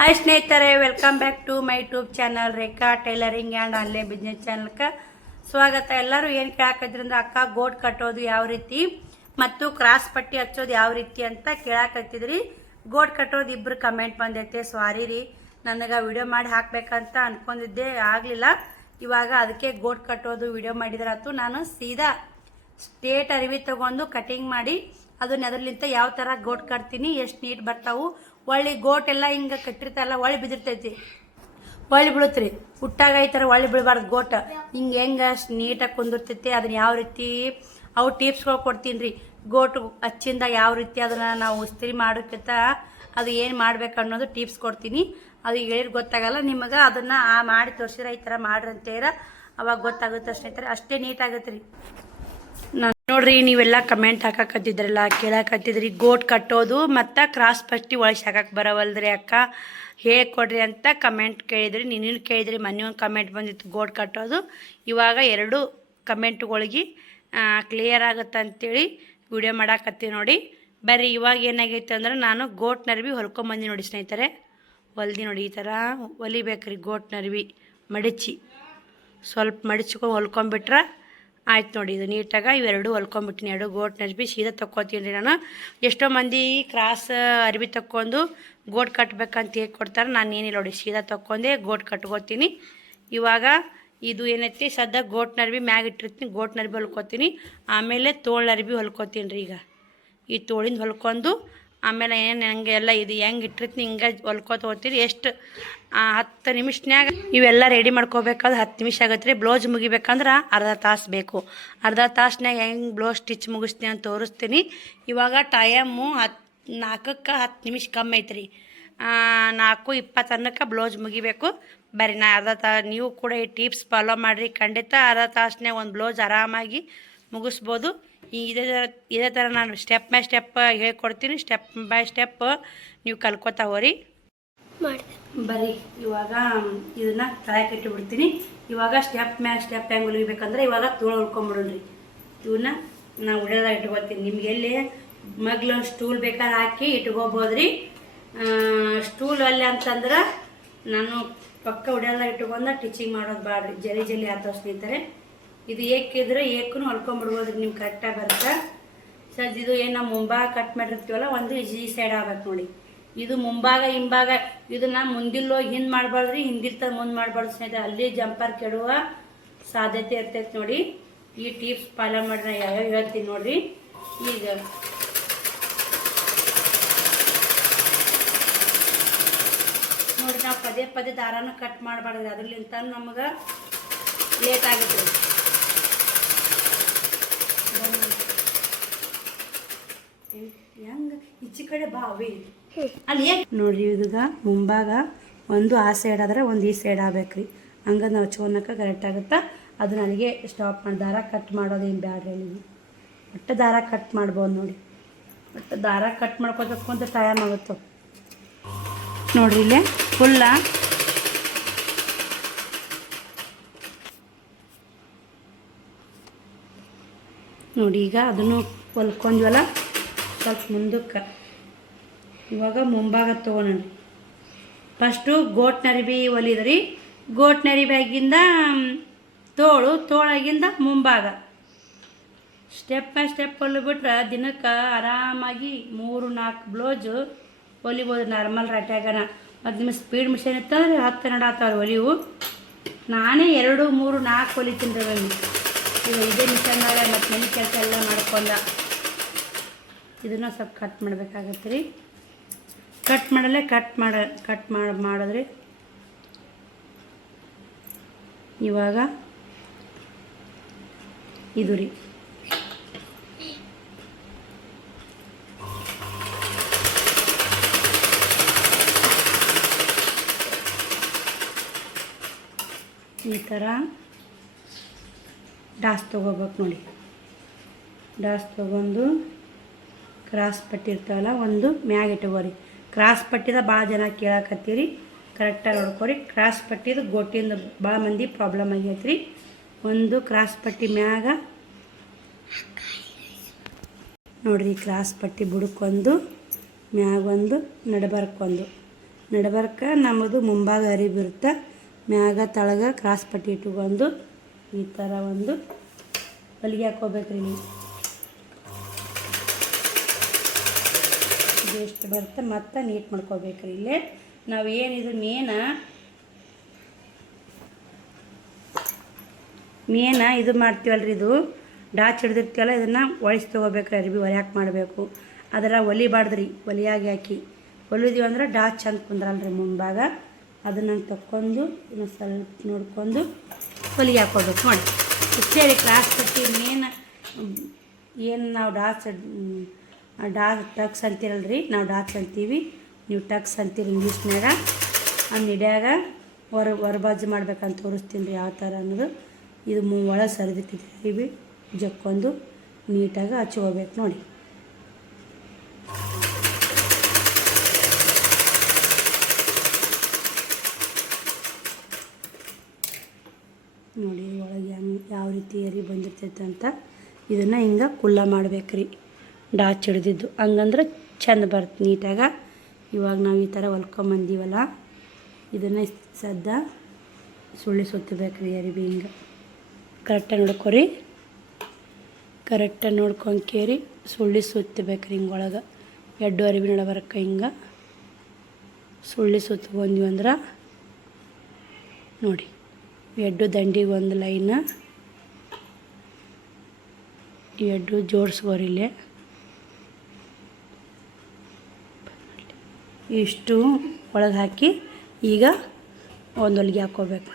Hi ಸ್ನೇಹಿತರೆ, welcome back to my YouTube channel Rekha tailoring and online business ಚಾನಲ್ಗೆ ಸ್ವಾಗತ. ಎಲ್ಲರೂ ಏನು ಕೇಳಾಕತ್ತಿದ್ರಂದ್ರೆ ಅಕ್ಕ ಗೋಟ್ ಕಟ್ಟೋದು ಯಾವ ರೀತಿ ಮತ್ತು ಕ್ರಾಸ್ ಪಟ್ಟಿ ಹಚ್ಚೋದು ಯಾವ ರೀತಿ ಅಂತ ಕೇಳಾಕತ್ತಿದ್ರಿ. ಗೋಟ್ ಕಟ್ಟೋದು ಇಬ್ಬರು ಕಮೆಂಟ್ ಬಂದೈತೆ. ಸಾರಿ ರೀ, ನನಗೆ ವಿಡಿಯೋ ಮಾಡಿ ಹಾಕಬೇಕಂತ ಅಂದ್ಕೊಂಡಿದ್ದೆ, ಆಗಲಿಲ್ಲ. ಇವಾಗ ಅದಕ್ಕೆ ಗೋಟ್ ಕಟ್ಟೋದು ವಿಡಿಯೋ ಮಾಡಿದ್ರಾತು. ನಾನು ಸೀದಾ ಸ್ಟೇಟ್ ಅರಿವಿ ತೊಗೊಂಡು ಕಟಿಂಗ್ ಮಾಡಿ ಅದನ್ನ ಅದರಲ್ಲಿಂತ ಯಾವ ಥರ ಗೋಟ್ ಕಟ್ತೀನಿ, ಎಷ್ಟು ನೀಟ್ ಬರ್ತಾವು. ಒಳ್ಳೆ ಗೋಟ್ ಎಲ್ಲ ಹಿಂಗೆ ಕಟ್ಟಿರ್ತಾರಲ್ಲ, ಒಳ್ಳೆ ಬಿದ್ದಿರ್ತೈತಿ, ಒಳ್ಳೆ ಬೀಳುತ್ರಿ. ಹುಟ್ಟಾಗ ಈ ಥರ ಒಳ್ಳೆ ಬೀಳಬಾರ್ದು. ಗೋಟ್ ಹಿಂಗೆ ಹೆಂಗೆ ನೀಟಾಗಿ ಕುಂದಿರ್ತೈತಿ, ಅದನ್ನ ಯಾವ ರೀತಿ ಅವು ಟಿಪ್ಸ್ಗಳು ಕೊಡ್ತೀನಿ ರೀ. ಗೋಟ್ ಹಚ್ಚಿಂದ ಯಾವ ರೀತಿ ಅದನ್ನು ನಾವು ಇಸ್ತ್ರಿ ಮಾಡೋಕ್ಕಿಂತ ಅದು ಏನು ಮಾಡ್ಬೇಕು ಅನ್ನೋದು ಟಿಪ್ಸ್ ಕೊಡ್ತೀನಿ. ಅದು ಹೇಳಿದ್ರೆ ಗೊತ್ತಾಗಲ್ಲ ನಿಮಗೆ. ಅದನ್ನು ಮಾಡಿ ತೋರಿಸಿದ್ರೆ ಈ ಥರ ಮಾಡ್ರಿ ಅಂತೇರ ಅವಾಗ ಗೊತ್ತಾಗುತ್ತೆ ಸ್ನೇಹಿತರೆ. ಅಷ್ಟೇ ನೀಟಾಗುತ್ತೆ ರೀ. ನೋಡ್ರಿ, ನೀವೆಲ್ಲ ಕಮೆಂಟ್ ಹಾಕಕತ್ತಿದ್ರಲ್ಲ, ಕೇಳಕತ್ತಿದ್ರಿ ಗೋಟ್ ಕಟ್ಟೋದು ಮತ್ತು ಕ್ರಾಸ್ ಪಟ್ಟಿ ಒಳಗೆ ಹಾಕಕ್ಕೆ ಬರವಲ್ದ್ರಿ ಅಕ್ಕ, ಹೇಗೆ ಕೊಡ್ರಿ ಅಂತ ಕಮೆಂಟ್ ಕೇಳಿದ್ರಿ. ನೀನು ಕೇಳಿದ್ರಿ, ಮೊನ್ನೆ ಒಂದು ಕಮೆಂಟ್ ಬಂದಿತ್ತು ಗೋಟ್ ಕಟ್ಟೋದು. ಇವಾಗ ಎರಡು ಕಮೆಂಟ್ಗಳಿಗೆ ಕ್ಲಿಯರ್ ಆಗುತ್ತೆ ಅಂತೇಳಿ ವಿಡಿಯೋ ಮಾಡಾಕತ್ತೀವಿ ನೋಡಿ. ಬರ್ರಿ, ಇವಾಗ ಏನಾಗೈತೆ ಅಂದ್ರೆ ನಾನು ಗೋಟ್ ನರ್ವಿ ಹೊಲ್ಕೊಂಬಂದು ನೋಡಿ ಸ್ನೇಹಿತರೆ. ಹೊಲ್ದಿ ನೋಡಿ, ಈ ಥರ ಹೊಲಿಬೇಕ್ರಿ. ಗೋಟ್ ನರ್ವಿ ಮಡಿಚಿ ಸ್ವಲ್ಪ ಮಡಿಚ್ಕೊಂಡು ಹೊಲ್ಕೊಂಬಿಟ್ರೆ ಆಯ್ತು ನೋಡಿ. ಇದು ನೀಟಾಗಿ ಇವೆರಡು ಹೊಲ್ಕೊಂಬಿಟ್ಟಿನಿ. ಎರಡು ಗೋಟ್ ನರ್ಬಿ ಸೀದಾ ತೊಕ್ಕೊತೀನಿ ರೀ ನಾನು. ಎಷ್ಟೋ ಮಂದಿ ಕ್ರಾಸ್ ಅರ್ಬಿ ತೊಕ್ಕೊಂಡು ಗೋಟ್ ಕಟ್ಬೇಕಂತ ಹೇಗೆ ಕೊಡ್ತಾರೆ, ನಾನು ಏನಿಲ್ಲ ನೋಡಿ, ಸೀದಾ ತೊಕ್ಕೊಂಡೆ ಗೋಟ್ ಕಟ್ಕೋತೀನಿ. ಇವಾಗ ಇದು ಏನೈತಿ ಸದ್ಯ ಗೋಟ್ ನರ್ಬಿ ಮ್ಯಾಗ ಇಟ್ಟಿರ್ತೀನಿ, ಗೋಟ್ ನರ್ಬಿ ಹೊಲ್ಕೋತೀನಿ. ಆಮೇಲೆ ತೋಳು ನರ್ಬಿ ಹೊಲ್ಕೋತೀನಿ ರೀ. ಈಗ ಈ ತೋಳಿಂದ ಹೊಲ್ಕೊಂಡು ಆಮೇಲೆ ಏನು ಹಂಗೆ ಎಲ್ಲ ಇದು ಹೆಂಗೆ ಇಟ್ಟಿರ್ತೀನಿ ಹಿಂಗೆ ಹೊಲ್ಕೋತ ಹೋಗ್ತೀರಿ. ಎಷ್ಟು 10 ನಿಮಿಷನ್ಯಾಗ ಇವೆಲ್ಲ ರೆಡಿ ಮಾಡ್ಕೋಬೇಕಾದ್ರೆ 10 ನಿಮಿಷ ಆಗತ್ತೆ ರೀ. ಬ್ಲೌಸ್ ಮುಗಿಬೇಕಂದ್ರೆ ಅರ್ಧ ತಾಸು ಬೇಕು. ಅರ್ಧ ತಾಸ್ನಾಗ ಹೆಂಗೆ ಬ್ಲೌಸ್ ಸ್ಟಿಚ್ ಮುಗಿಸ್ತೀನಿ ಅಂತ ತೋರಿಸ್ತೀನಿ. ಇವಾಗ ಟೈಮು 4ಕ್ಕೆ 10 ನಿಮಿಷ ಕಮ್ಮಿ ಐತ್ರಿ. 4:20 ಬ್ಲೌಸ್ ಮುಗಿಬೇಕು. ಬರ್ರಿ, ನಾ ನೀವು ಕೂಡ ಈ ಟಿಪ್ಸ್ ಫಾಲೋ ಮಾಡಿರಿ, ಖಂಡಿತ ಅರ್ಧ ತಾಸ್ನಾಗ ಒಂದು ಬ್ಲೌಸ್ ಆರಾಮಾಗಿ ಮುಗಿಸ್ಬೋದು. ಇದೇ ಥರ ನಾನು ಸ್ಟೆಪ್ ಬೈ ಸ್ಟೆಪ್ ಹೇಳ್ಕೊಡ್ತೀನಿ. ಸ್ಟೆಪ್ ಬೈ ಸ್ಟೆಪ್ ನೀವು ಕಲ್ಕೋತಾ ಹೋರಿ. ಬರ್ರಿ, ಇವಾಗ ಇದನ್ನು ತಲೆ ಕಟ್ಟಿಬಿಡ್ತೀನಿ. ಇವಾಗ ಸ್ಟೆಪ್ ಮ್ಯಾಗ ಸ್ಟೆಪ್ ಹೆಂಗೆ ಹೊಲಿಬೇಕಂದ್ರೆ ಇವಾಗ ತೋಳು ಹೊಲ್ಕೊಂಬಿಡ್ರಿ. ಇವನ್ನ ನಾನು ಉಳಿಯೋದಾಗ ಇಟ್ಕೋತೀನಿ. ನಿಮ್ಗೆ ಎಲ್ಲಿ ಮಗ್ಲು ಸ್ಟೂಲ್ ಬೇಕಾದ್ರೆ ಹಾಕಿ ಇಟ್ಕೋಬೋದ್ರಿ. ಸ್ಟೂಲ್ ಅಲ್ಲಿ ಅಂತಂದ್ರೆ ನಾನು ಪಕ್ಕ ಉಡಿಯೋದಾಗ ಇಟ್ಕೊಂಡ ಟೀಚಿಂಗ್ ಮಾಡೋದು ಬಾಡ್ರಿ. ಜಲಿ ಆಗ್ತಾವ ಸ್ನೇಹಿತರೆ. ಇದು ಏಕಿದ್ರೆ ಏಕೂ ಹೊಲ್ಕೊಂಬಿಡ್ಬೋದ್ರಿ, ನೀವು ಕರೆಕ್ಟಾಗಿ ಬರುತ್ತೆ. ಸರ್, ಇದು ಏನು ನಾವು ಮುಂಭಾಗ ಕಟ್ ಮಾಡಿರ್ತೀವಲ್ಲ, ಒಂದು ಈ ಸೈಡ್ ಆಗ್ಬೇಕು ನೋಡಿ. ಇದು ಮುಂಭಾಗ ಹಿಂಭಾಗ ಇದನ್ನು ಮುಂದಿಲ್ಲೋ ಹಿಂದೆ ಮಾಡಬಾರ್ದ್ರಿ, ಹಿಂದಿರ್ತ ಮುಂದೆ ಮಾಡಬಾರ್ದು ಸ್ನೇಹಿತರೆ. ಅಲ್ಲಿ ಜಂಪರ್ ಕೆಡುವ ಸಾಧ್ಯತೆ ಇರ್ತೈತೆ ನೋಡಿ. ಈ ಟಿಪ್ಸ್ ಫಾಲೋ ಮಾಡಿದ್ರೆ ಯಾವ್ಯಾವ ಹೇಳ್ತೀನಿ ನೋಡಿರಿ. ಈಗ ನೋಡಿ, ನಾವು ಪದೇ ಪದೇ ದಾರಾನು ಕಟ್ ಮಾಡಬಾರ್ದು. ಅದ್ರಲ್ಲಿಂತ ನಮಗೆ ಲೇಟ್ ಆಗುತ್ತೆ. ಹೆಂಗೆ ಈಚೆ ಕಡೆ ಬಾವಿ ಅಲ್ಲಿ ನೋಡ್ರಿ. ಇದೀಗ ಮುಂಭಾಗ ಒಂದು ಆ ಸೈಡ್ ಆದ್ರೆ ಒಂದು ಈ ಸೈಡ್ ಆಗ್ಬೇಕ್ರಿ. ಹಂಗೆ ನಾವು ಚೋನಕ್ಕೆ ಕರೆಕ್ಟ್ ಆಗುತ್ತಾ. ಅದನ್ನ ಅಲ್ಲಿಗೆ ಸ್ಟಾಪ್ ಮಾಡಿ ದಾರ ಕಟ್ ಮಾಡೋದು ಏನು ಬ್ಯಾಡ್ರಿ. ಅಲ್ಲಿಗೆ ಒಟ್ಟು ದಾರ ಕಟ್ ಮಾಡ್ಬೋದು ನೋಡಿ. ಒಟ್ಟು ದಾರ ಕಟ್ ಮಾಡ್ಕೋತಕ್ಕಂತ ಟೈಮ್ ಆಗುತ್ತೆ ನೋಡ್ರಿ. ಇಲ್ಲೇ ಫುಲ್ಲ ನೋಡಿ. ಈಗ ಅದನ್ನು ಹೊಲ್ಕೊಂಡ್ವಲ್ಲ, ಸ್ವಲ್ಪ ಮುಂದಕ್ಕೆ ಇವಾಗ ಮುಂಭಾಗ ತೊಗೊಳ್ರಿ. ಫಸ್ಟು ಗೋಟ್ ನರಿಬಿ ಹೊಲಿದ್ರಿ. ಗೋಟ್ ನರಿಬ್ಯಾಗಿಂದ ತೋಳಾಗಿಂದ ಮುಂಭಾಗ ಸ್ಟೆಪ್ ಬೈ ಸ್ಟೆಪ್ ಹೊಲಿಬಿಟ್ರೆ ದಿನಕ್ಕೆ ಆರಾಮಾಗಿ 3-4 ಬ್ಲೌಸು ಹೊಲಿಬೋದು ನಾರ್ಮಲ್ ರಟ್ಯಾಗನ. ಅದು ನಿಮ್ಮ ಸ್ಪೀಡ್ ಮಿಷನ್ ಇತ್ತಂದ್ರೆ 10 ನಡಾತಾವ್ರಿ ಹೊಲಿವು. ನಾನೇ 2, 3, 4 ಹೊಲಿತೀನಿ ರೀ ಬನ್ನಿ. ಈಗ ಇದೇ ಮಿಷನ್ನಾಗ ಮತ್ತು ಮನೆ ಕೆಲಸ ಎಲ್ಲ ಮಾಡ್ಕೊಂಡ ಇದನ್ನು ಸ್ವಲ್ಪ ಕಟ್ ಮಾಡಬೇಕಾಗತ್ತೆ ರೀ. ಕಟ್ ಮಾಡಲ್ಲೇ ಕಟ್ ಮಾಡಿದ್ರಿ. ಇವಾಗ ಇದು ರೀ, ಈ ಥರ ಡಾಸ್ ತೊಗೋಬೇಕು ನೋಡಿ. ಡಾಸ್ ತೊಗೊಂಡು ಕ್ರಾಸ್ ಪಟ್ಟಿ ಇರ್ತಾವಲ್ಲ ಒಂದು ಮ್ಯಾಗ ಇಟ್ಕೋರಿ. ಕ್ರಾಸ್ ಪಟ್ಟಿದ ಭಾಳ ಜನ ಕೇಳಕತ್ತೀರಿ, ಕರೆಕ್ಟಾಗಿ ನೋಡ್ಕೊರಿ. ಕ್ರಾಸ್ ಪಟ್ಟಿದು ಗೋಟಿಯಿಂದ ಭಾಳ ಮಂದಿ ಪ್ರಾಬ್ಲಮ್ ಆಗೈತೆ ರೀ. ಒಂದು ಕ್ರಾಸ್ ಪಟ್ಟಿ ಮ್ಯಾಗ ನೋಡ್ರಿ, ಕ್ರಾಸ್ ಪಟ್ಟಿ ಬುಡಕ್ಕೊಂದು ಮ್ಯಾಗೊಂದು ನಡಬರ್ಕೊಂದು ನಡಬರ್ಕ ನಮ್ಮದು ಮುಂಭಾಗ ಅರಿಬಿರುತ್ತೆ, ಮ್ಯಾಗ ತಳಗ ಕ್ರಾಸ್ ಪಟ್ಟಿ ಇಟ್ಕೊಂಡು ಈ ಥರ ಒಂದು ಹೊಲಿಗೆ ಹಾಕ್ಕೋಬೇಕ್ರಿ. ನೀವು ಇದು ಎಷ್ಟು ಬರುತ್ತೆ ಮತ್ತು ನೀಟ್ ಮಾಡ್ಕೋಬೇಕ್ರಿ. ಇಲ್ಲೇ ನಾವು ಏನಿದು ಮೇನ ಇದು ಮಾಡ್ತೀವಲ್ರಿ, ಇದು ಡಾಚ್ ಹಿಡ್ದಿರ್ತೀವಲ್ಲ, ಇದನ್ನು ಒಳಿಸಿ ತೊಗೋಬೇಕ್ರಿ. ಅರಿಬಿ ಹೊಲಿಯಾಕೆ ಮಾಡಬೇಕು, ಅದರ ಹೊಲಿಬಾರ್ದ್ರಿ. ಹೊಲಿಯಾಗಿ ಹಾಕಿ ಹೊಲಿದೀವಿ ಅಂದ್ರೆ ಡಾಚ್ ಚಂದ ಕುಂದ್ರಲ್ರಿ ಮುಂಭಾಗ. ಅದನ್ನು ತಕ್ಕೊಂಡು ಇನ್ನು ಸ್ವಲ್ಪ ನೋಡ್ಕೊಂಡು ಹೊಲಿಗೆ ಹಾಕ್ಕೋಬೇಕು ನೋಡಿ. ಇಷ್ಟೇ ರೀ ಕ್ರಾಸ್ ಪಟ್ಟಿ ಮೇನ್. ಏನು ನಾವು ಟಕ್ಸ್ ಅಂತೀರಲ್ರಿ, ನಾವು ಡಾಚ್ ಅಂತೀವಿ, ನೀವು ಟಕ್ಸ್ ಅಂತೀರಿ ಇಂಗ್ಲೀಷ್ನಾಗ. ಆ ನಿಡ್ಯಾಗ ಹೊರಬಾಜು ಮಾಡ್ಬೇಕಂತ ತೋರಿಸ್ತೀನಿ ರೀ ಯಾವ ಥರ ಅನ್ನೋದು. ಇದು ಒಳಗೆ ಸರಿದಿಟ್ಟಿದ್ದೀವಿ, ಜಕ್ಕೊಂಡು ನೀಟಾಗಿ ಹಚ್ಕೋಬೇಕು ನೋಡಿ. ನೋಡಿ ಒಳಗೆ ಯಾವ ರೀತಿ ಎರಿ ಬಂದಿರ್ತೈತೆ ಅಂತ. ಇದನ್ನು ಹಿಂಗೆ ಕುಲ್ಲ ಮಾಡ್ಬೇಕ್ರಿ, ಡಾಚ್ ಹಿಡ್ದಿದ್ದು. ಹಂಗಂದ್ರೆ ಚೆಂದ ಬರುತ್ತೆ ನೀಟಾಗ. ಇವಾಗ ನಾವು ಈ ಥರ ಹೊಲ್ಕೊಂಬಂದೀವಲ್ಲ, ಇದನ್ನು ಸದ್ದ ಸುಳ್ಳಿ ಸುತ್ತಬೇಕ್ರಿ ಅರಿಬಿ. ಹಿಂಗೆ ಕರೆಕ್ಟಾಗಿ ನೋಡ್ಕೊರಿ, ಕರೆಕ್ಟಾಗಿ ನೋಡ್ಕೊಂಕೇರಿ ಸುಳ್ಳಿ ಸುತ್ತಬೇಕ್ರಿ. ಹಿಂಗೆ ಒಳಗೆ ಎಡ್ಡು ಅರಿಬಿ ನಡಬರ್ಕ ಹಿಂಗೆ ಸುಳ್ಳಿ ಸುತ್ತಕೊಂಡ್ವಿ ನೋಡಿ. ಎಡ್ಡು ದಂಡಿಗೆ ಒಂದು ಲೈನ್ ಎಡ್ಡು ಜೋಡಿಸ್ಕೋರಿಲ್ಲೇ. ಇಷ್ಟು ಒಳಗೆ ಹಾಕಿ ಈಗ ಒಂದು ಹೊಲಿಗೆ ಹಾಕ್ಕೋಬೇಕು.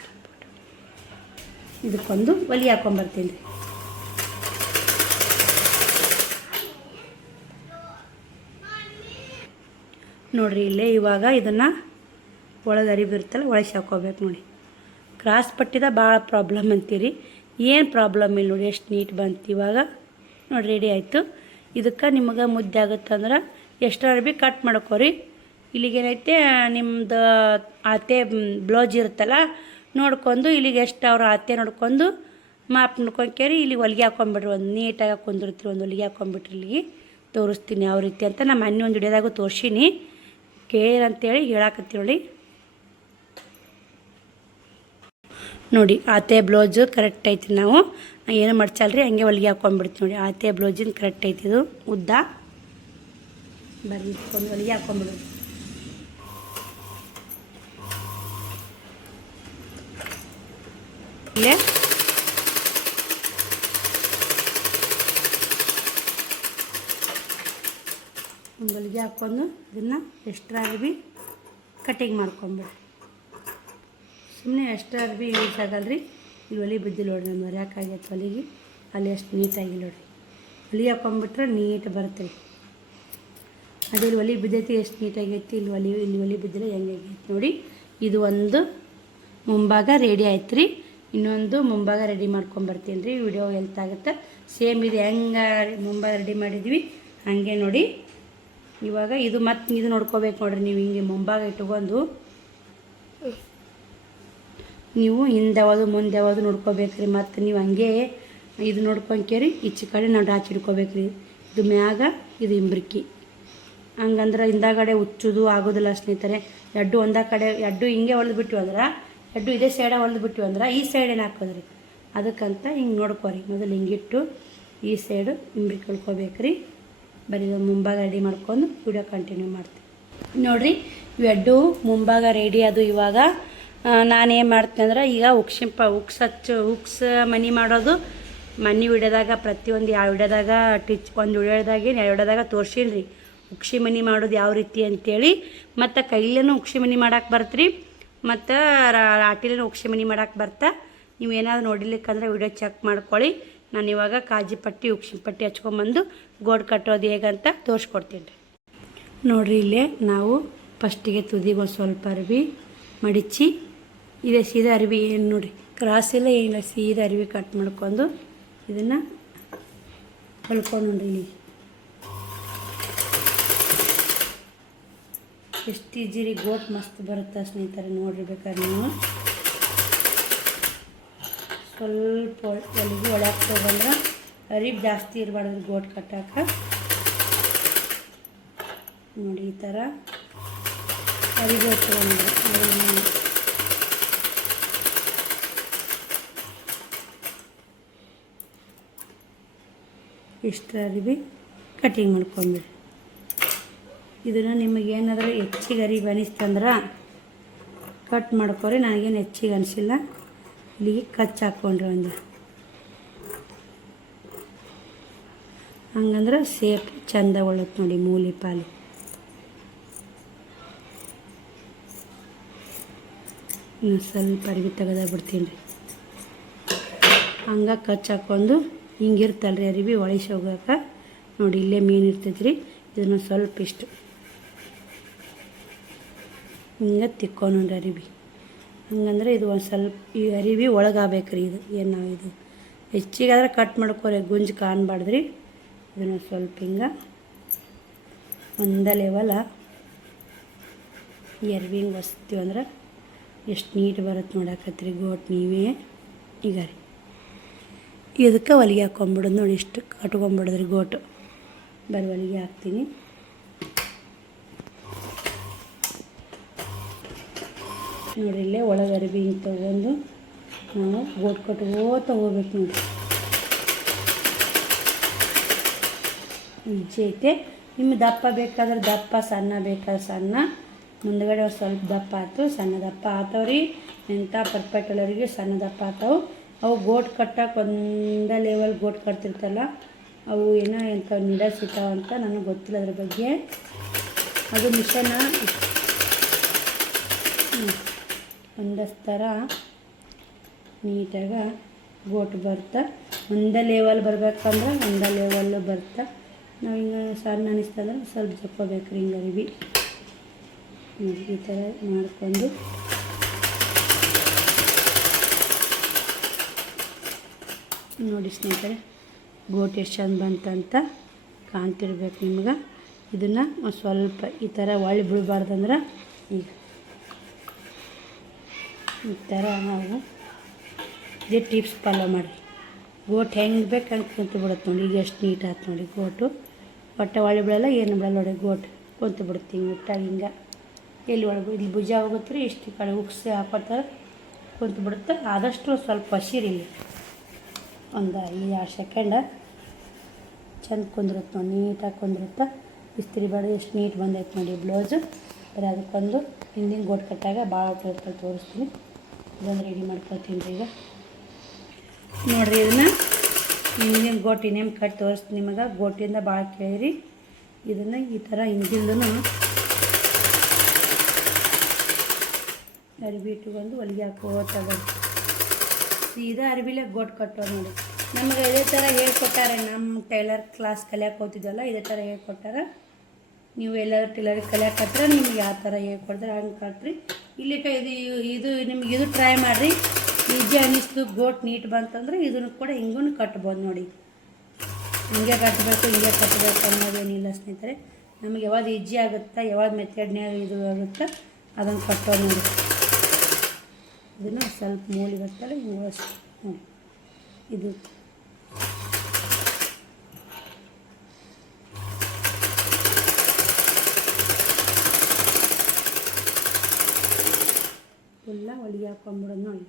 ಇದಕ್ಕೊಂದು ಹೊಲಿಗೆ ಹಾಕ್ಕೊಂಬರ್ತೀನಿ ರೀ. ನೋಡಿರಿ ಇಲ್ಲೇ ಇವಾಗ ಇದನ್ನು ಒಳಗೆ ಅರಿಬಿರುತ್ತಲ್ಲ ಒಳಗೆ ಹಾಕ್ಕೋಬೇಕು ನೋಡಿ. ಕ್ರಾಸ್ ಪಟ್ಟಿದ ಭಾಳ ಪ್ರಾಬ್ಲಮ್ ಅಂತೀರಿ, ಏನು ಪ್ರಾಬ್ಲಮ್ ಇಲ್ಲ ನೋಡಿ. ಎಷ್ಟು ನೀಟ್ ಬಂತು ಇವಾಗ ನೋಡಿ. ರೆಡಿ ಆಯಿತು. ಇದಕ್ಕೆ ನಿಮಗೆ ಮುದ್ದೆ ಆಗುತ್ತಂದ್ರೆ ಎಷ್ಟು ಅರ್ಬಿ ಕಟ್ ಮಾಡ್ಕೋರಿ. ಇಲ್ಲಿಗೇನೈತೆ ನಿಮ್ಮದು ಆತೆ ಬ್ಲೌಸ್ ಇರುತ್ತಲ್ಲ ನೋಡ್ಕೊಂಡು ಇಲ್ಲಿಗೆ ಎಷ್ಟು ಅವ್ರ ಆತೆ ನೋಡ್ಕೊಂಡು ಮಾಪ್ ನೋಡ್ಕೊಂಕೇರಿ ಇಲ್ಲಿ ಹೊಲಿಗೆ ಹಾಕ್ಕೊಂಬಿಡ್ರಿ. ಒಂದು ನೀಟಾಗಿ ಕುಂದಿರ್ತೀರಿ, ಒಂದು ಹೊಲಿಗೆ ಹಾಕ್ಕೊಂಬಿಟ್ರಿ. ಇಲ್ಲಿಗೆ ತೋರಿಸ್ತೀನಿ ಯಾವ ರೀತಿ ಅಂತ. ನಮ್ಮ ಮೊನ್ನೆ ಒಂದು ವಿಡಿಯೋದಾಗೂ ತೋರಿಸೀನಿ, ಕೇರ್ ಅಂತೇಳಿ ಹೇಳಾಕತ್ತೀವಿ ನೋಡಿ. ಆತೆ ಬ್ಲೌಸು ಕರೆಕ್ಟ್ ಐತಿ, ನಾವು ಏನು ಮಡ್ಚಲ್ರಿ ಹಂಗೆ ಹೊಲಿಗೆ ಹಾಕ್ಕೊಂಬಿಡ್ತೀವಿ ನೋಡಿ. ಆತೆ ಬ್ಲೌಸಿನ ಕರೆಕ್ಟ್ ಐತಿ, ಇದು ಉದ್ದ ಬರ್ರಿ ಇಟ್ಕೊಂಡು ಹೊಲಿಗೆ ಹಾಕ್ಕೊಂಬಿಡ್ರಿ. ಇಲ್ಲೇ ಒಂದು ಹೊಲಿಗೆ ಹಾಕ್ಕೊಂಡು ಇದನ್ನು ಎಕ್ಸ್ಟ್ರಾ ಅರ್ಬಿ ಕಟಿಂಗ್ ಮಾಡ್ಕೊಂಬಿಡ್ರಿ. ಸುಮ್ಮನೆ ಎಕ್ಸ್ಟ್ರಾ ಅರ್ಬಿ ಯೂಸ್ ಆಗಲ್ರಿ. ಇಲ್ಲಿ ಹೊಲಿ ಬಿದ್ದಿಲ್ಲ ನೋಡಿರಿ, ನಮ್ಮ ಹೊರ್ಯಾಕಾಗೈತೆ ಹೊಲಿಗೆ, ಅಲ್ಲಿ ಅಷ್ಟು ನೀಟಾಗಿ ನೋಡಿರಿ. ಹೊಲಿಗೆ ಹಾಕ್ಕೊಂಬಿಟ್ರೆ ನೀಟ್ ಬರುತ್ತೆ. ಅದೇ ಇಲ್ಲಿ ಹೊಲಿ ಬಿದ್ದೈತಿ ಎಷ್ಟು ನೀಟಾಗೈತಿ. ಇಲ್ಲಿ ಹೊಲಿ ಬಿದ್ದಿಲ್ಲ ಹೆಂಗಾಗೈತಿ ನೋಡಿ. ಇದು ಒಂದು ಮುಂಭಾಗ ರೆಡಿ ಆಯ್ತು ರೀ. ಇನ್ನೊಂದು ಮುಂಭಾಗ ರೆಡಿ ಮಾಡ್ಕೊಂಬರ್ತೀನಿ ರೀ. ವಿಡಿಯೋ ಹೆಲ್ತ್ ಆಗುತ್ತೆ. ಸೇಮ್ ಇದು ಹೆಂಗೆ ಮುಂಭಾಗ ರೆಡಿ ಮಾಡಿದ್ವಿ ಹಾಗೆ ನೋಡಿ. ಇವಾಗ ಇದು ಮತ್ತು ಇದು ನೋಡ್ಕೋಬೇಕು ನೋಡಿರಿ. ನೀವು ಹಿಂಗೆ ಮುಂಭಾಗ ಇಟ್ಕೊಂಡು ನೀವು ಹಿಂದೆ ಯಾವುದು ಮುಂದೆ ಯಾವುದು ನೋಡ್ಕೋಬೇಕ್ರಿ. ಮತ್ತು ನೀವು ಹಂಗೆ ಇದು ನೋಡ್ಕೊಂಕೇರಿ ಈಚೆ ಕಡೆ ನಾವು ಡಾಚ್ ಹಿಡ್ಕೋಬೇಕ್ರಿ. ಇದು ಮ್ಯಾಗ ಇದು ಇಂಬ್ರಿಕಿ. ಹಂಗಂದ್ರೆ ಹಿಂದಾಗಡೆ ಹುಚ್ಚೋದು ಆಗೋದಿಲ್ಲ ಸ್ನೇಹಿತರೆ. ಎಡ್ಡು ಒಂದೇ ಕಡೆ ಎಡ್ಡು ಹಿಂಗೆ ಹೊಲ್ದು ಬಿಟ್ಟಿವಿ ಅಂದ್ರೆ, ಎಡ್ಡು ಇದೇ ಸೈಡ ಹೊಲ್ದು ಬಿಟ್ಟಿವಿ ಅಂದ್ರೆ ಈ ಸೈಡ್ ಏನು ಹಾಕೋದ್ರಿ. ಅದಕ್ಕಂತ ಹಿಂಗೆ ನೋಡ್ಕೊರಿ. ಮೊದಲು ಹಿಂಗಿಟ್ಟು ಈ ಸೈಡು ಇಂಬ್ರಿಕಿ ಹೊಲ್ಕೋಬೇಕ್ರಿ. ಬರೀ ಮುಂಭಾಗ ರೆಡಿ ಮಾಡ್ಕೊಂಡು ವಿಡಿಯೋ ಕಂಟಿನ್ಯೂ ಮಾಡ್ತೀನಿ ನೋಡಿರಿ. ಇವೆಡ್ಡು ಮುಂಭಾಗ ರೆಡಿ ಅದು. ಇವಾಗ ನಾನೇನು ಮಾಡ್ತೀನಿ ಅಂದ್ರೆ ಈಗ ಉಕ್ಸ್ ಮನಿ ಮಾಡೋದು ಮನೆ ವಿಡಿಯೋದಾಗ ಪ್ರತಿಯೊಂದು ಯಾವ ವಿಡಿಯೋದಾಗ ಒಂದು ವಿಡಿಯೋದಾಗೆ ಎರಡು ವಿಡಿಯೋದಾಗ ತೋರ್ಸೀನಿ ರೀ. ಉಕ್ಷಿ ಮನಿ ಮಾಡೋದು ಯಾವ ರೀತಿ ಅಂತೇಳಿ. ಮತ್ತು ಕೈಲೇನೂ ಉಕ್ಷಿ ಮನಿ ಮಾಡಕ್ಕೆ ಬರ್ತ್ರಿ, ಮತ್ತು ರಾಟಿಲೇನೂ ಉಕ್ಷಿ ಮನಿ ಮಾಡಕ್ಕೆ ಬರ್ತಾ. ನೀವು ಏನಾದ್ರು ನೋಡಿಲಿಕ್ಕಂದ್ರೆ ವಿಡಿಯೋ ಚೆಕ್ ಮಾಡ್ಕೊಳ್ಳಿ. ನಾನು ಇವಾಗ ಕಾಜಿ ಪಟ್ಟಿ ಉಕ್ಷಿ ಪಟ್ಟಿ ಹಚ್ಕೊಂಬಂದು ಗೋಡ್ ಕಟ್ಟೋದು ಹೇಗಂತ ತೋರಿಸ್ಕೊಡ್ತೀನಿ ರೀ. ನೋಡಿರಿ ಇಲ್ಲೇ ನಾವು ಫಸ್ಟಿಗೆ ತುದಿಗೆ ಒಂದು ಸ್ವಲ್ಪ ಅರಿವಿ ಮಡಿಚಿ, ಇದೇ ಸೀದಾ ಅರಿವಿ ಏನು ನೋಡಿ ಕ್ರಾಸ್ ಇಲ್ಲ ಏನಿಲ್ಲ, ಸೀದಾ ಅರಿವಿ ಕಟ್ ಮಾಡ್ಕೊಂಡು ಇದನ್ನು ಹೊಲ್ಕೊಂಡು ನೋಡ್ರಿ. ಇಲ್ಲಿ ಎಷ್ಟು ಈಜಿ ರೀ. ಗೋಟ್ ಮಸ್ತ್ ಬರುತ್ತೆ ಸ್ನೇಹಿತರೆ, ನೋಡ್ರಿ ಬೇಕಾದ್ರೆ ನೀವು ಸ್ವಲ್ಪ ಹೊಲಿಗೆ ಒಳಗೆ ತೊಗೊಂಡ್ರೆ ಅರಿವು ಜಾಸ್ತಿ ಇರಬಾರ್ದು ಗೋಟ್ ಕಟ್ಟಾಕ. ನೋಡಿ ಈ ಥರ ಅರಿವಿ ಹಚ್ಕೊಂಡ್ರೆ ಇಷ್ಟು ಅರಿವಿ ಕಟಿಂಗ್ ಮಾಡ್ಕೊಂಬಿಡಿ. ಇದನ್ನು ನಿಮಗೇನಾದರೂ ಹೆಚ್ಚಿಗೆ ಅರಿವಿ ಅನಿಸ್ತಂದ್ರೆ ಕಟ್ ಮಾಡ್ಕೊರಿ. ನನಗೇನು ಹೆಚ್ಚಿಗೆ ಅನಿಸಿಲ್ಲ. ಇಲ್ಲಿಗೆ ಕಚ್ಚಿ ಹಾಕ್ಕೊಂಡ್ರಿ ಒಂದು, ಹಂಗಂದ್ರೆ ಸೇಪ್ ಚಂದ ಒಳ್ಳತ್ ನೋಡಿ. ಮೂಲಿ ಪಾಲಿ ಇನ್ನು ಸ್ವಲ್ಪ ಅರಿವಿ ತೆಗೆದ ಬಿಡ್ತೀನಿ ರೀ. ಹಂಗೆ ಕಚ್ಚಿ ಹಾಕ್ಕೊಂಡು ಹಿಂಗಿರ್ತಲ್ಲ ರೀ ಅರಿವಿ ಒಳಿಸಿ ಹೋಗಕ್ಕೆ ನೋಡಿ. ಇಲ್ಲೇ ಮೀನು ಇರ್ತೈತೆ ರೀ. ಇದನ್ನು ಸ್ವಲ್ಪ ಇಷ್ಟು ಹಿಂಗೆ ತಿಕ್ಕೊಂಡ್ರಿ ಅರಿವಿ. ಹಂಗಂದ್ರೆ ಇದು ಒಂದು ಸ್ವಲ್ಪ ಈ ಅರಿವಿ ಒಳಗಾಗಬೇಕು ರೀ. ಇದು ಏನು ನಾವು ಇದು ಹೆಚ್ಚಿಗಾದ್ರೆ ಕಟ್ ಮಾಡ್ಕೊರಿ, ಗುಂಜು ಕಾಣಬಾರ್ದ್ರಿ. ಇದನ್ನು ಸ್ವಲ್ಪ ಹಿಂಗೆ ಒಂದ ಲೆವಲ ಈ ಅರಿವಿ ಹಿಂಗೆ ಒಸ್ತೀವಿ ಅಂದ್ರೆ ಎಷ್ಟು ನೀಟ್ ಬರುತ್ತೆ ನೋಡಕತ್ರಿ ಗೋಟ್ ನೀವೇ. ಈಗ ರೀ ಇದಕ್ಕೆ ಹೊಲಿಗೆ ಹಾಕ್ಕೊಂಬಿಡೋದು ನೋಡಿ. ಇಷ್ಟು ಕಟ್ಕೊಂಬಿಡೋದ್ರಿ ಗೋಟು. ಬರೀ ಹೊಲಿಗೆ ಹಾಕ್ತೀನಿ. ನೋಡಿ ಇಲ್ಲೇ ಒಳಗೆ ಅರಿವಿ ಹಿಂಗೆ ತೊಗೊಂಡು ನಾವು ಗೋಟ್ ಕಟ್ಕೋತ ಹೋಗ್ಬೇಕು ನೋಡಿ. ಈಜಿ ಐತೆ. ನಿಮ್ಗೆ ದಪ್ಪ ಬೇಕಾದ್ರೆ ದಪ್ಪ, ಸಣ್ಣ ಬೇಕಾದ್ರೆ ಸಣ್ಣ. ಮುಂದ್ಗಡೆ ಒಂದು ಸ್ವಲ್ಪ ದಪ್ಪ ಆಯ್ತು, ಸಣ್ಣ ದಪ್ಪ ಆತವ್ರಿ. ಎಂಥ ಪರ್ಫೆಕ್ಟ್ ಎಲ್ಲರಿಗೆ ಸಣ್ಣ ದಪ್ಪ ಆತಾವೆ. ಅವು ಗೋಟ್ ಕಟ್ಟಕ್ಕೆ ಒಂದ ಲೆವೆಲ್ ಗೋಟ್ ಕಟ್ತಿರ್ತಲ್ಲ, ಅವು ಏನೋ ಎಂಥ ನಿಡ ಸಿಗ್ತಾವಂತ ನನಗೆ ಗೊತ್ತಿಲ್ಲ ಅದ್ರ ಬಗ್ಗೆ. ಅದು ಮಿಷನ ಒಂದಷ್ಟು ಥರ ನೀಟಾಗಿ ಗೋಟ್ ಬರ್ತಾ. ಒಂದೇ ಲೆವೆಲ್ ಬರ್ಬೇಕಂದ್ರೆ ಒಂದೇ ಲೆವೆಲ್ಲು ಬರ್ತಾ. ನಾವು ಹಿಂಗೆ ಸಣ್ಣ ಅನಿಸ್ತಂದ್ರೆ ಸ್ವಲ್ಪ ಜಪ್ಕೋಬೇಕು ರೀ ಹಿಂಗೆ ಅರಿವಿ. ಈ ಥರ ಮಾಡಿಕೊಂಡು ನೋಡಿ ಸ್ನೇಹಿತರೆ, ಗೋಟ್ ಎಷ್ಟು ಚಂದ ಬಂತಂತ ಕಾಣ್ತಿರ್ಬೇಕು ನಿಮ್ಗೆ. ಇದನ್ನು ಒಂದು ಸ್ವಲ್ಪ ಈ ಥರ ಒಳ್ಳೆ ಬೀಳಬಾರ್ದಂದ್ರೆ ಈ ಥರ ನಾವು ಇದೇ ಟಿಪ್ಸ್ ಫಾಲೋ ಮಾಡಿ. ಗೋಟ್ ಹೆಂಗೆ ಬೇಕಂತ ಕುಂತು ಬಿಡುತ್ತೆ ನೋಡಿ. ಈಗ ಎಷ್ಟು ನೀಟ್ ಆಯ್ತು ನೋಡಿ ಗೋಟು. ಹೊಟ್ಟೆ ಒಳ್ಳೆ ಬಿಡಲ್ಲ, ಏನು ಬಿಡಲ್ಲ ನೋಡಿ. ಗೋಟ್ ಕುಂತು ಬಿಡುತ್ತೆ ಹಿಂಗೆ ಮುಟ್ಟಾಗಿ ಹಿಂಗೆ. ಎಲ್ಲಿ ಒಳಗೆ ಇಲ್ಲಿ ಭುಜ ಹೋಗುತ್ತೆ ರೀ, ಇಷ್ಟು ಕಡೆ ಉಕ್ಸಿ ಹಾಕೋತಾರೆ ಕುಂತು ಬಿಡುತ್ತೆ. ಆದಷ್ಟು ಸ್ವಲ್ಪ ಹಸಿರಿ ಇಲ್ಲಿ ಒಂದು 5-6 ಸೆಕೆಂಡ ಚೆಂದ ಕುಂದಿರುತ್ತೆ ನೋಡಿ. ನೀಟಾಗಿ ಕುಂದಿರುತ್ತೆ. ಇಸ್ತ್ರಿ ಬಾಡಿ ಎಷ್ಟು ನೀಟ್ ಬಂದೈತೆ ನೋಡಿ ಬ್ಲೌಸು. ಬರೀ ಅದಕ್ಕೊಂದು ಹಿಂದಿನ ಗೋಟ್ ಕಟ್ಟಾಗ ಭಾಳ ಟೈಪಲ್ಲಿ ತೋರಿಸ್ತೀನಿ. ಇದೊಂದು ರೆಡಿ ಮಾಡ್ಕೊತೀನಿ ರೀ. ಈಗ ನೋಡಿರಿ ಇದನ್ನು ಹಿಂದಿನ ಗೋಟ್ ಇನ್ನೇನು ಕಟ್ ತೋರಿಸ್ತೀನಿ ನಿಮಗೆ. ಗೋಟಿಂದ ಭಾಳ ಕೇಳಿರಿ. ಇದನ್ನು ಈ ಥರ ಹಿಂದಿಂದೂ ಅರಿವಿ ಇಟ್ಕೊಂಡು ಹೊಲಿಗೆ ಹಾಕೋತದೆ. ಸೀದಾ ಅರಿವಿಲೆ ಗೋಟ್ ಕಟ್ಟೋದು ನೋಡಿ. ನಮಗೆ ಇದೇ ಥರ ಹೇಳ್ಕೊಟ್ಟಾರೆ. ನಮ್ಮ ಟೈಲರ್ ಕ್ಲಾಸ್ ಕಲಿಯಕ್ಕೆ ಹೋಗ್ತಿದ್ವಲ್ಲ, ಇದೇ ಥರ ಹೇಳ್ಕೊಟ್ಟಾರೆ. ನೀವು ಎಲ್ಲರೂ ಟೈಲರಿಗೆ ಕಲಿಯಕತ್ರ ನಿಮ್ಗೆ ಯಾವ ಥರ ಹೇಳ್ಕೊಡ್ತಾರೆ ಹಂಗೆ ಕಟ್ರಿ. ಇಲ್ಲಿ ಇದು ನಿಮ್ಗೆ ಇದು ಟ್ರೈ ಮಾಡಿರಿ. ಈಜಿ ಅನ್ನಿಸ್ತು, ಗೋಟ್ ನೀಟ್ ಬಂತಂದ್ರೆ ಇದನ್ನು ಕೂಡ ಹಿಂಗೂ ಕಟ್ಬೋದು ನೋಡಿ. ಹಿಂಗೆ ಕಟ್ಟಬೇಕು ಹಿಂಗೆ ಕಟ್ಟಬೇಕು ಅನ್ನೋದೇನಿಲ್ಲ ಸ್ನೇಹಿತರೆ. ನಮಗೆ ಯಾವ್ದು ಈಜಿ ಆಗುತ್ತಾ, ಯಾವ್ದು ಮೆಥಡ್ನ್ಯಾಗ ಇದು ಆಗುತ್ತಾ ಅದನ್ನು ಕಟ್ಟೋದು ನೋಡಿ. ಇದನ್ನು ಸ್ವಲ್ಪ ಮೂಲಿ ಬರ್ತಲ್ಲ ಹಿಂಗೆ ನೋಡಿ. ಇದು ಫುಲ್ಲ ಹೊಲಿಗೆ ಹಾಕ್ಕೊಂಬಿಡೋದು ನೋಡಿ.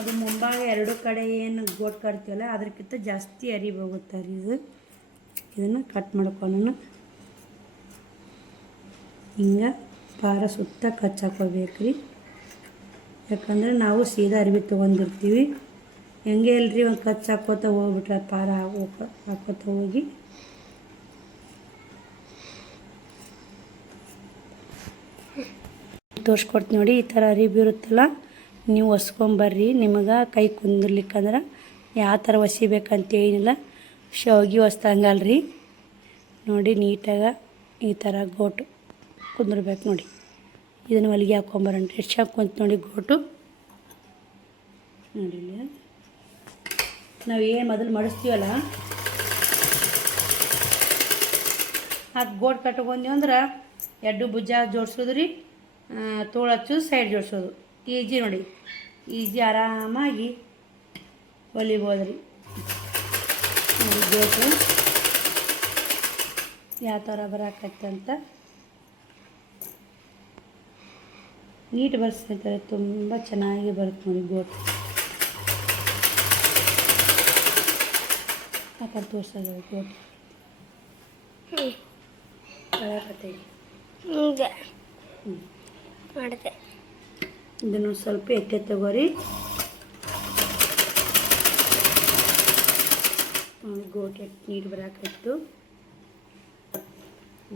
ಅದು ಮುಂಭಾಗ ಎರಡು ಕಡೆ ಏನು ಗೋಟ್ ಕಟ್ತೀವಲ್ಲ ಅದಕ್ಕಿಂತ ಜಾಸ್ತಿ ಅರಿವಿ ಹೋಗುತ್ತೆ ರೀ ಇದು. ಇದನ್ನು ಕಟ್ ಮಾಡ್ಕೊಂಡು ಹಿಂಗೆ ಪಾರ ಸುತ್ತ ಕಚ್ಚಿ ಹಾಕೋಬೇಕು ರೀ. ಯಾಕಂದರೆ ನಾವು ಸೀದಾ ಅರಿವಿ ತೊಗೊಂಡಿರ್ತೀವಿ. ಹೆಂಗೆ ಇಲ್ರಿ ಒಂದು ಕಚ್ಚಿ ಹಾಕೋತ ಹೋಗ್ಬಿಟ್ರೆ ಪಾರ ಹಾಕೋತ ಹೋಗಿ ತೋರಿಸ್ಕೊಡ್ತೀನಿ ನೋಡಿ. ಈ ಥರ ಅರಿವಿ ಇರುತ್ತಲ್ಲ, ನೀವು ಹೊಸ್ಕೊಂಬರ್ರಿ. ನಿಮಗೆ ಕೈ ಕುಂದಿರ್ಲಿಕ್ಕಂದ್ರೆ ಯಾವ ಥರ ಹೊಸಿಬೇಕಂತೇನಿಲ್ಲ. ಶಾವಿಗೆ ಹೊಸ್ದಂಗಲ್ರಿ ನೋಡಿ. ನೀಟಾಗಿ ಈ ಥರ ಗೋಟು ಕುಂದಿರ್ಬೇಕು ನೋಡಿ. ಇದನ್ನು ಹೊಲಿಗೆ ಹಾಕ್ಕೊಂಬರೋಣ. ಎಷ್ಟು ಚೆನ್ನಾಗಿ ಕುಂತು ನೋಡಿ ಗೋಟು ನೋಡಿ. ನಾವು ಏನು ಮೊದಲು ಮಾಡಿಸ್ತೀವಲ್ಲ ಅದು ಗೋಟ್ ಕಟ್ಕೊಂಡ್ವಿ ಅಂದ್ರೆ ಎರಡು ಭುಜ ಜೋಡಿಸೋದು ರೀ, ತೋಳು ಹಚ್ಚೋದು, ಸೈಡ್ ಜೋಡಿಸೋದು. ಈಜಿ ನೋಡಿ. ಈಜಿ ಆರಾಮಾಗಿ ಹೊಲಿಬೋದು ರೀ ನೋಡಿ. ಗೋಟು ಯಾವ ಥರ ಬರಾಕತ್ತಂತ. ನೀಟ್ ಬರ್ಸ್ತಾರೆ, ತುಂಬ ಚೆನ್ನಾಗಿ ಬರುತ್ತೆ ನೋಡಿ ಗೋಟ್. ಆ ಕಡೆ ತೋರಿಸೋದು ಗೋಟ್ ಬರಾಕತ್ತೆ. ಮಾಡಿದೆ ಇದನ್ನು ಸ್ವಲ್ಪ ಎತ್ತೆ ತಗೋರಿ. ಗೋಟ್ ನೀರು ಬರಾಕತ್ತು.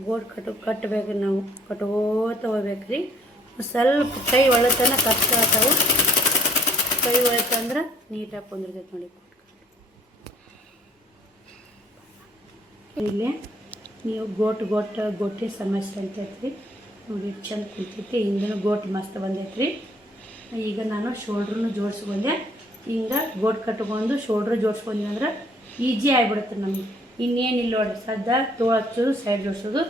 ಗೋಟ್ ಕಟ್ಟಬೇಕು, ನಾವು ಕಟ್ಕೋತ ಹೋಗ್ಬೇಕ್ರಿ. ಸ್ವಲ್ಪ ಕೈ ಒಳತನ ಕಷ್ಟ ಆಗ್ತಾವೆ. ಕೈ ಒಳತಂದ್ರೆ ನೀಟಾಗಿ ಕುಂದಿರ್ತೈತೆ ನೋಡಿ. ಇಲ್ಲೇ ನೀವು ಗೋಟಿನ ಸಮಸ್ಯೆ ಅಂತೈತ್ರಿ ನೋಡಿ, ಚಂದ ಕುಂತೈತಿ. ಹಿಂದೂ ಗೋಟ್ ಮಸ್ತ್ ಬಂದೈತ್ರಿ. ಈಗ ನಾನು ಶೋಲ್ಡ್ರನ್ನು ಜೋಡಿಸ್ಕೊಂಡೆ. ಹಿಂಗೆ ಗೋಟ್ ಕಟ್ಕೊಂಡು ಶೋಲ್ಡ್ರ್ ಜೋಡಿಸ್ಕೊಂಡೆ ಅಂದ್ರೆ ಈಜಿ ಆಗಿಬಿಡುತ್ತೆ ನಮಗೆ. ಇನ್ನೇನಿಲ್ಲ ನೋಡಿರಿ, ಸದ್ದ ತೋಳು ಹಚ್ಚೋದು, ಸೈಡ್ ಜೋಡಿಸೋದು.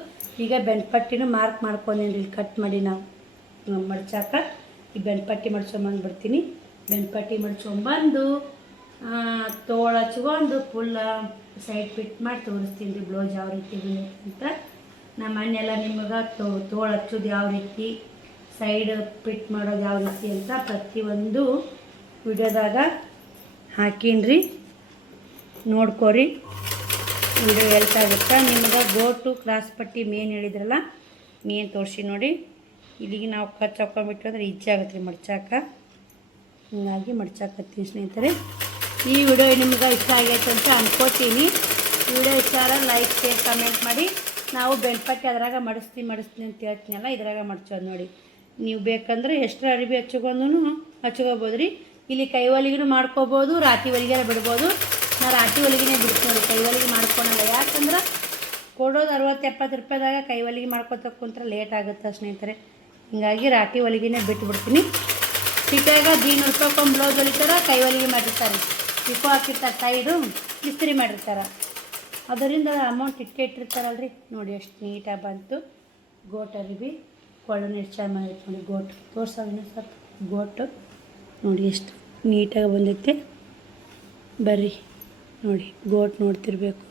ಈಗ ಬೆನ್ಪಟ್ಟಿನೂ ಮಾರ್ಕ್ ಮಾಡ್ಕೊಂಡೇನಿ ರೀ, ಕಟ್ ಮಾಡಿ ನಾವು ಮಡ್ಚಾಕ. ಈ ಬೆನ್ಪಟ್ಟಿ ಮಡ್ಸ್ಕೊಂಬಂದು ಬೆನ್ಪಟ್ಟಿ ಮಡ್ಸ್ಕೊಂಬಂದು ತೋಳು ಹಚ್ಕೊಂಡು ಫುಲ್ ಸೈಡ್ ಫಿಟ್ ಮಾಡಿ ತೋರಿಸ್ತೀನಿ ರೀ ಬ್ಲೌಸ್ ಯಾವ ರೀತಿ ಅಂತ. ನಮ್ಮ ಮನೆಯೆಲ್ಲ ನಿಮಗೆ ತೋಳು ಹಚ್ಚೋದು ಯಾವ ರೀತಿ, ಸೈಡ್ ಫಿಟ್ ಮಾಡೋದು ಯಾವ ರೀತಿ ಅಂತ ಪ್ರತಿಯೊಂದು ವಿಡಿಯೋದಾಗ ಹಾಕೀನಿ. ನೋಡ್ಕೊರಿ, ವಿಡಿಯೋ ಹೆಲ್ಪ್ ಆಗುತ್ತೆ ನಿಮ್ಗೆ. ಗೋಟು ಕ್ರಾಸ್ ಪಟ್ಟಿ ಮೇನ್ ಹೇಳಿದ್ರಲ್ಲ, ಮೇನ್ ತೋರಿಸಿ ನೋಡಿ. ಇಲ್ಲಿಗೆ ನಾವು ಕಚ್ ಹಾಕೊಂಡ್ಬಿಟ್ರೆ ಅಂದ್ರೆ ಈಜಿ ಆಗುತ್ತೆ ರೀ ಮಡ್ಚಾಕ. ಹೀಗಾಗಿ ಮಡ್ಚಾಕತ್ತೀನಿ ಸ್ನೇಹಿತರೆ. ಈ ವಿಡಿಯೋ ನಿಮ್ಗೆ ಇಷ್ಟ ಆಗೈತೆ ಅಂತ ಅನ್ಕೋತೀನಿ. ವಿಡಿಯೋ ಇಷ್ಟ ಆದ್ರೆ ಲೈಕ್, ಶೇರ್, ಕಮೆಂಟ್ ಮಾಡಿ. ನಾವು ಬೆನ್ಪಟ್ಟಿ ಅದ್ರಾಗ ಮಡಿಸ್ತೀನಿ ಅಂತ ಹೇಳ್ತೀನಲ್ಲ, ಇದ್ರಾಗ ಮಡ್ಚೋದು ನೋಡಿ. ನೀವು ಬೇಕಂದ್ರೆ ಎಷ್ಟರ ಅರಿವಿ ಹಚ್ಕೋಬೋದು ರೀ. ಇಲ್ಲಿ ಕೈ ಹೊಲಿಗೆನೂ ಮಾಡ್ಕೋಬೋದು, ರಾತಿ ಹೊಲಿಗೆನ ಬಿಡ್ಬೋದು. ನಾನು ರಾತಿ ಹೊಲಿಗೆನೇ ಬಿಡ್ತೀನಿ ನೋಡಿ, ಕೈ ಹೊಲಿಗೆ ಮಾಡ್ಕೊಳಲ್ಲ. ಯಾಕಂದ್ರೆ ಕೊಡೋದು 60-70 ರೂಪಾಯಿದಾಗ ಕೈ ಹೊಲಿಗೆ ಮಾಡ್ಕೊತ ಕುಂತ್ರೆ ಲೇಟ್ ಆಗುತ್ತೆ ಸ್ನೇಹಿತರೆ. ಹೀಗಾಗಿ ರಾತಿ ಹೊಲಿಗೆನೇ ಬಿಟ್ಬಿಡ್ತೀನಿ. ಸಿಟಿಯಾಗ 200 ರೂಪಾಯಿಗೊಂದು ಬ್ಲೌಸ್ ಹೊಲಿತಾರೆ, ಕೈ ಹೊಲಿಗೆ ಮಾಡಿರ್ತಾರೆ, ಟಿಪ್ಪು ಹಾಕಿರ್ತಾರೆ, ಸೈಡು ಇಸ್ತ್ರಿ ಮಾಡಿರ್ತಾರೆ. ಅದರಿಂದ ಅಮೌಂಟ್ ಇಟ್ಟಿರ್ತಾರಲ್ರಿ. ನೋಡಿ ಎಷ್ಟು ನೀಟಾಗಿ ಬಂತು ಗೋಟ್ ಅರಿವಿ. ಕೊಳ್ಳು ಎಷ್ಟು ಚೆನ್ನಾಗಿ ಮಾಡಿತ್ತು ನೋಡಿ. ಗೋಟ್ ತೋರ್ಸೋದು ಸ್ವಲ್ಪ ಗೋಟು ನೋಡಿ ಎಷ್ಟು ನೀಟಾಗಿ ಬಂದೈತೆ. ಬರ್ರಿ ನೋಡಿ, ಗೋಟ್ ನೋಡ್ತಿರ್ಬೇಕು.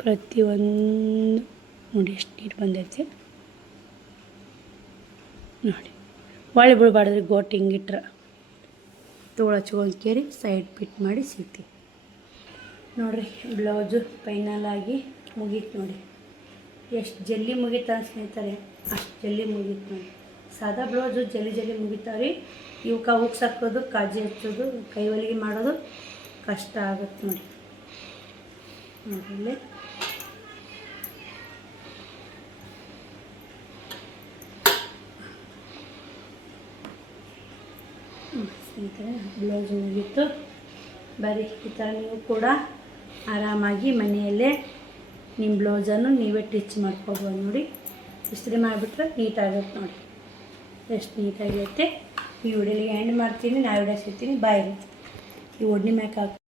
ಪ್ರತಿಯೊಂದು ನೋಡಿ ಎಷ್ಟು ನೀರು ಬಂದೈತೆ ನೋಡಿ. ಒಳ್ಳೆ ಬಿಡಬಾರ್ದ್ರಿ ಗೋಟ್ ಹಿಂಗಿಟ್ರೆ. ತೋಳು ಹಚ್ಕೊಂಡು ಕೇರಿ ಸೈಡ್ ಫಿಟ್ ಮಾಡಿ ಸಿಗ್ತೀವಿ ನೋಡಿರಿ. ಬ್ಲೌಸು ಫೈನಲ್ ಆಗಿ ಮುಗೀತು ನೋಡಿ. ಎಷ್ಟು ಜಲ್ದಿ ಮುಗೀತಾ ಸ್ನೇಹಿತರೆ, ಅಷ್ಟು ಜಲ್ದಿ ಮುಗೀತು ನೋಡಿ. ಸಾದಾ ಬ್ಲೌಸು ಜಲ್ದಿ ಮುಗಿತಾವೆ ರೀ. ಇವಕ್ಕೆ ಹುಕ್ಸ್ ಹಾಕೋದು, ಕಾಜಿ ಹಚ್ಚೋದು, ಕೈ ಹೊಲಿಗೆ ಮಾಡೋದು ಕಷ್ಟ ಆಗುತ್ತೆ ನೋಡಿ. ನೋಡಿಲ್ಲಿ ಸ್ನೇಹಿತರೆ ಬ್ಲೌಸ್ ಮುಗೀತು. ಬರೀ ಈ ಥರ ನೀವು ಕೂಡ ಆರಾಮಾಗಿ ಮನೆಯಲ್ಲೇ ನಿಮ್ಮ ಬ್ಲೌಸನ್ನು ನೀವೇ ಸ್ಟಿಚ್ ಮಾಡ್ಕೋಬೋದು ನೋಡಿ. ಇಸ್ತ್ರಿ ಮಾಡಿಬಿಟ್ರೆ ನೀಟಾಗುತ್ತೆ ನೋಡಿ, ಎಷ್ಟು ನೀಟಾಗೈತೆ. ಈ ವಿಡಿಯೋಲಿಗೆ ಎಂಡ್ ಮಾಡ್ತೀನಿ. ನಾ ವಿಡಿಯೋ ಸಿಗ್ತೀನಿ. ಬಾಯ್. ಈ ಒಡ್ನಿ ಮ್ಯಾಕ್ ಹಾಕಿ